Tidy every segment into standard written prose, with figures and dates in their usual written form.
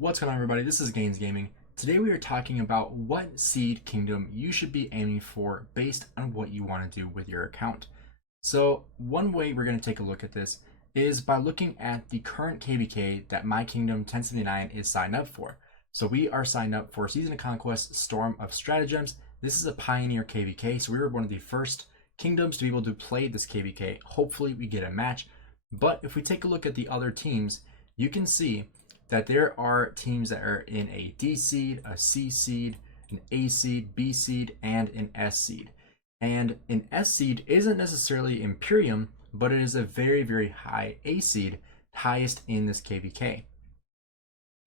What's going on, everybody? This is Gainz Gaming. Today we are talking about what seed kingdom you should be aiming for based on what you want to do with your account. So one way we're going to take a look at this is by looking at the current KVK that my kingdom 1079 is signed up for. So we are signed up for Season of Conquest Storm of Stratagems. This is a pioneer KVK, so we were one of the first kingdoms to be able to play this KVK. Hopefully we get a match. But if we take a look at the other teams, you can see that there are teams that are in a D seed, a C seed, an A seed, B seed, and an S seed. And an S seed isn't necessarily Imperium, but it is a very, very high A seed, highest in this KVK.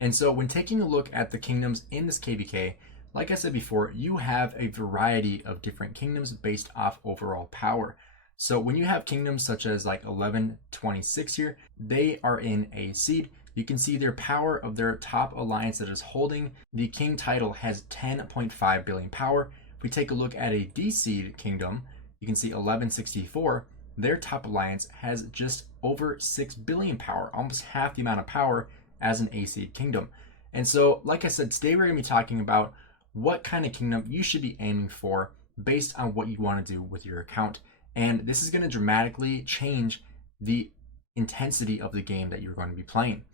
And so when taking a look at the kingdoms in this KVK, like I said before, you have a variety of different kingdoms based off overall power. So when you have kingdoms such as like 1126 here, they are in A seed. You can see their power of their top alliance that is holding the king title has 10.5 billion power. If we take a look at a D seed kingdom, you can see 1164, their top alliance has just over 6 billion power, almost half the amount of power as an A seed kingdom. And so, like I said, today we're going to be talking about what kind of kingdom you should be aiming for based on what you want to do with your account. And this is going to dramatically change the intensity of the game that you're going to be playing.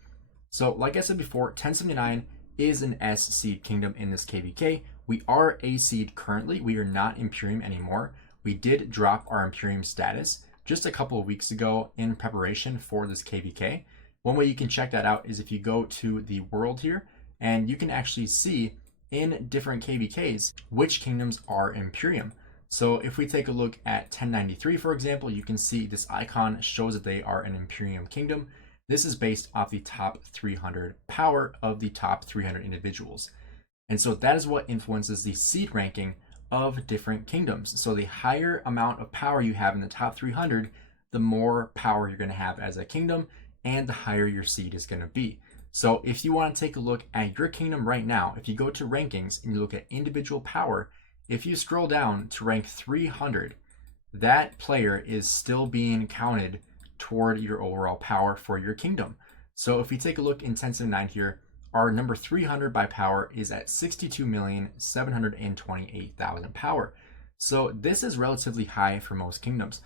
So like I said before, 1079 is an S seed kingdom in this KVK. We are A seed currently. We are not Imperium anymore. We did drop our Imperium status just a couple of weeks ago in preparation for this KVK. One way you can check that out is if you go to the world here, and you can actually see in different KVKs which kingdoms are Imperium. So if we take a look at 1093, for example, you can see this icon shows that they are an Imperium kingdom. This is based off the top 300 power of the top 300 individuals. And so that is what influences the seed ranking of different kingdoms. So the higher amount of power you have in the top 300, the more power you're going to have as a kingdom and the higher your seed is going to be. So if you want to take a look at your kingdom right now, if you go to rankings and you look at individual power, if you scroll down to rank 300, that player is still being counted toward your overall power for your kingdom. So if we take a look in 1079 here, our number 300 by power is at 62,728,000 power. So this is relatively high for most kingdoms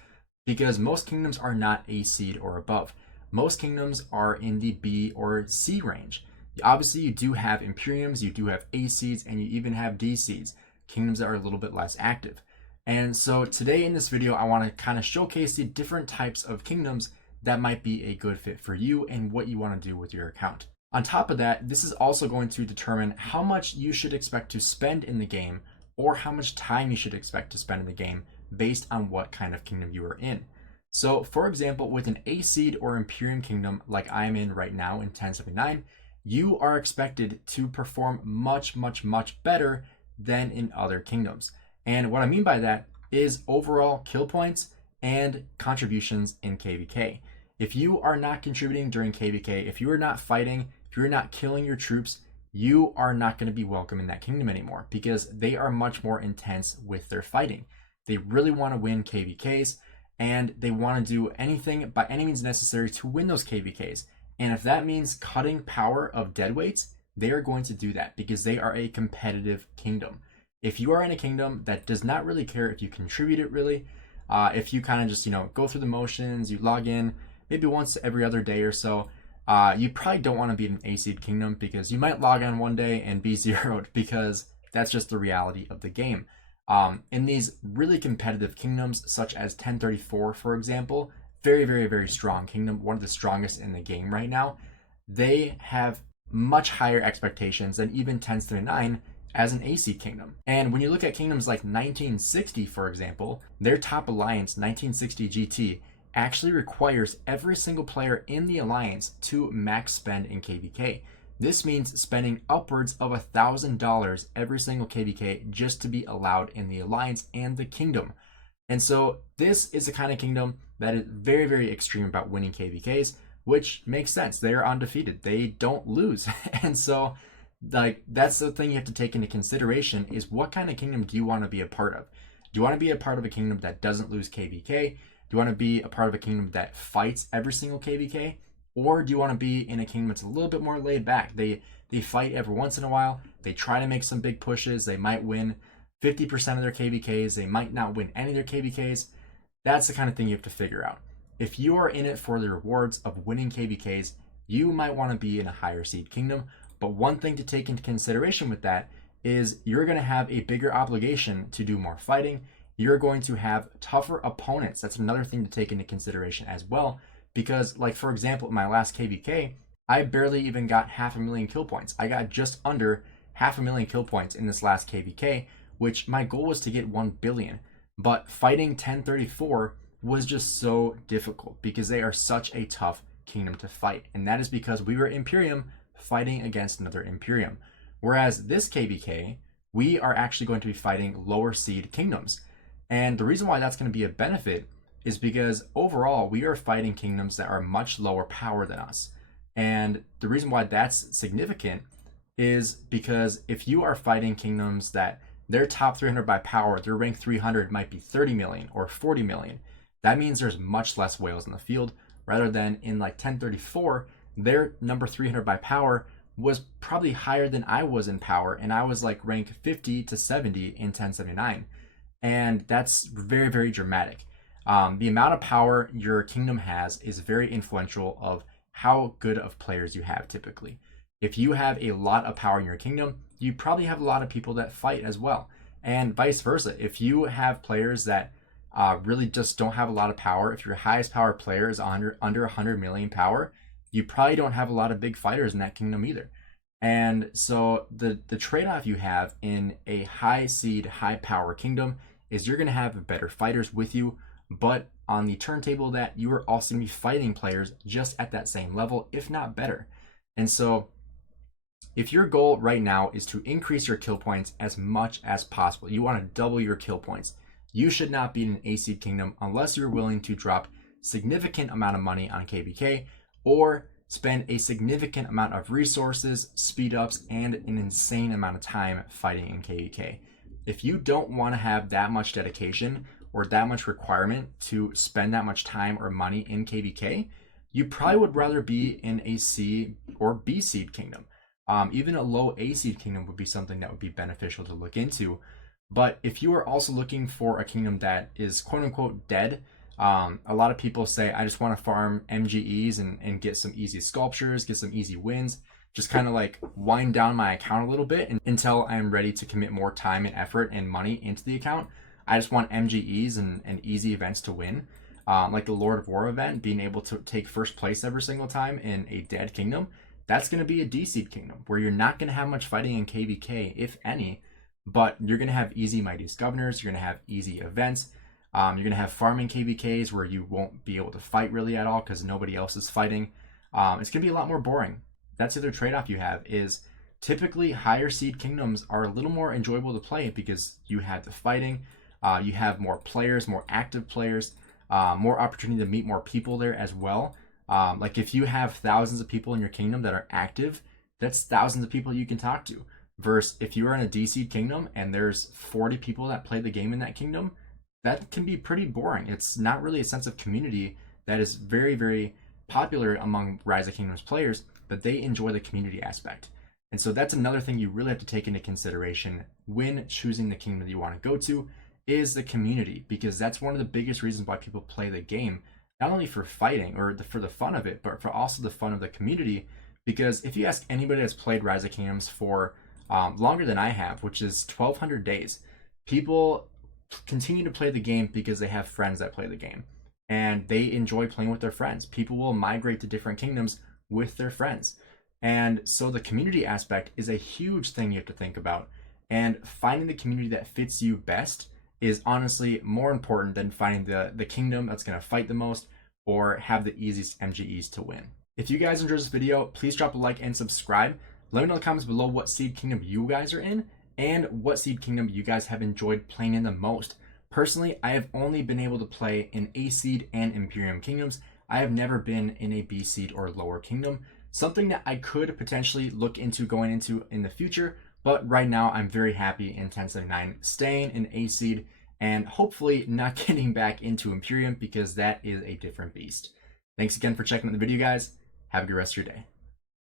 because most kingdoms are not A seed or above. Most kingdoms are in the B or C range. Obviously you do have Imperiums, you do have A seeds, and you even have D seeds, kingdoms that are a little bit less active. And so today in this video, I want to kind of showcase the different types of kingdoms that might be a good fit for you and what you want to do with your account. On top of that, this is also going to determine how much you should expect to spend in the game or how much time you should expect to spend in the game based on what kind of kingdom you are in. So for example, with an A seed or Imperium kingdom like I am in right now in 1079, you are expected to perform much, much, much better than in other kingdoms. And what I mean by that is overall kill points and contributions in KVK. If you are not contributing during KVK, if you are not fighting, if you're not killing your troops, you are not going to be welcome in that kingdom anymore because they are much more intense with their fighting. They really want to win KVKs and they want to do anything by any means necessary to win those KVKs. And if that means cutting power of deadweights, they are going to do that because they are a competitive kingdom. If you are in a kingdom that does not really care if you contribute it really, if you kind of just, go through the motions, you log in maybe once every other day or so, you probably don't want to be in an A seed kingdom because you might log on one day and be zeroed because that's just the reality of the game. In these really competitive kingdoms, such as 1034, for example, very, very, very strong kingdom, one of the strongest in the game right now, they have much higher expectations than even 1079 as an A seed kingdom. And when you look at kingdoms like 1960, for example, their top alliance, 1960 GT, actually requires every single player in the alliance to max spend in KVK. This means spending upwards of $1,000 every single KVK just to be allowed in the alliance and the kingdom. And so this is the kind of kingdom that is very, very extreme about winning KVKs, which makes sense. They are undefeated. They don't lose. And so that's the thing you have to take into consideration is what kind of kingdom do you want to be a part of? Do you want to be a part of a kingdom that doesn't lose KVK? Do you want to be a part of a kingdom that fights every single KVK? Or do you want to be in a kingdom that's a little bit more laid back? They fight every once in a while. They try to make some big pushes. They might win 50% of their KVKs. They might not win any of their KVKs. That's the kind of thing you have to figure out. If you are in it for the rewards of winning KVKs, you might want to be in a higher seed kingdom. But one thing to take into consideration with that is you're going to have a bigger obligation to do more fighting. You're going to have tougher opponents. That's another thing to take into consideration as well. Because, like, for example, in my last KVK, I barely even got 500,000 kill points. I got just under 500,000 kill points in this last KVK, which my goal was to get 1 billion. But fighting 1034 was just so difficult because they are such a tough kingdom to fight. And that is because we were Imperium fighting against another Imperium. Whereas this KVK, we are actually going to be fighting lower seed kingdoms. And the reason why that's going to be a benefit is because overall we are fighting kingdoms that are much lower power than us. And the reason why that's significant is because if you are fighting kingdoms that their top 300 by power, their rank 300 might be 30 million or 40 million, that means there's much less whales in the field, rather than in like 1034, their number 300 by power was probably higher than I was in power, and I was like rank 50 to 70 in 1079. And that's very, very dramatic. The amount of power your kingdom has is very influential of how good of players you have typically. If you have a lot of power in your kingdom, you probably have a lot of people that fight as well. And vice versa. If you have players that really just don't have a lot of power, if your highest power player is under 100 million power, you probably don't have a lot of big fighters in that kingdom either. And so the trade-off you have in a high seed, high power kingdom is you're going to have better fighters with you, but on the turntable that you are also going to be fighting players just at that same level, if not better. And so if your goal right now is to increase your kill points as much as possible, you want to double your kill points, you should not be in an A seed kingdom unless you're willing to drop significant amount of money on KVK or spend a significant amount of resources, speed ups, and an insane amount of time fighting in KVK. If you don't want to have that much dedication or that much requirement to spend that much time or money in KVK, you probably would rather be in a C or B seed kingdom. Even a low A seed kingdom would be something that would be beneficial to look into. But if you are also looking for a kingdom that is quote unquote dead, a lot of people say, I just want to farm MGEs and get some easy sculptures, get some easy wins, just kind of like wind down my account a little bit until I'm ready to commit more time and effort and money into the account. I just want MGEs and easy events to win. Like the Lord of War event, being able to take first place every single time in a dead kingdom. That's going to be a D seed kingdom where you're not going to have much fighting in KVK, if any, but you're going to have easy Mightiest Governors, you're going to have easy events, you're going to have farming KVKs where you won't be able to fight really at all because nobody else is fighting. It's going to be a lot more boring. That's the other trade-off you have is typically higher seed kingdoms are a little more enjoyable to play because you have the fighting, you have more players, more active players, more opportunity to meet more people there as well. Like if you have thousands of people in your kingdom that are active, that's thousands of people you can talk to. Versus if you are in a D seed kingdom and there's 40 people that play the game in that kingdom, that can be pretty boring. It's not really a sense of community that is very, very popular among Rise of Kingdoms players, but they enjoy the community aspect. And so that's another thing you really have to take into consideration when choosing the kingdom that you want to go to is the community, because that's one of the biggest reasons why people play the game, not only for fighting or for the fun of it, but for also the fun of the community. Because if you ask anybody that's played Rise of Kingdoms for longer than I have, which is 1,200 days, people continue to play the game because they have friends that play the game and they enjoy playing with their friends. People will migrate to different kingdoms with their friends. And so the community aspect is a huge thing you have to think about. And finding the community that fits you best is honestly more important than finding the kingdom that's going to fight the most or have the easiest MGEs to win. If you guys enjoyed this video, please drop a like and subscribe. Let me know in the comments below what seed kingdom you guys are in and what seed kingdom you guys have enjoyed playing in the most. Personally, I have only been able to play in A seed and Imperium kingdoms. I have never been in a B seed or lower kingdom. Something that I could potentially look into going into in the future, but right now I'm very happy in 1079 staying in A seed and hopefully not getting back into Imperium because that is a different beast. Thanks again for checking out the video, guys. Have a good rest of your day.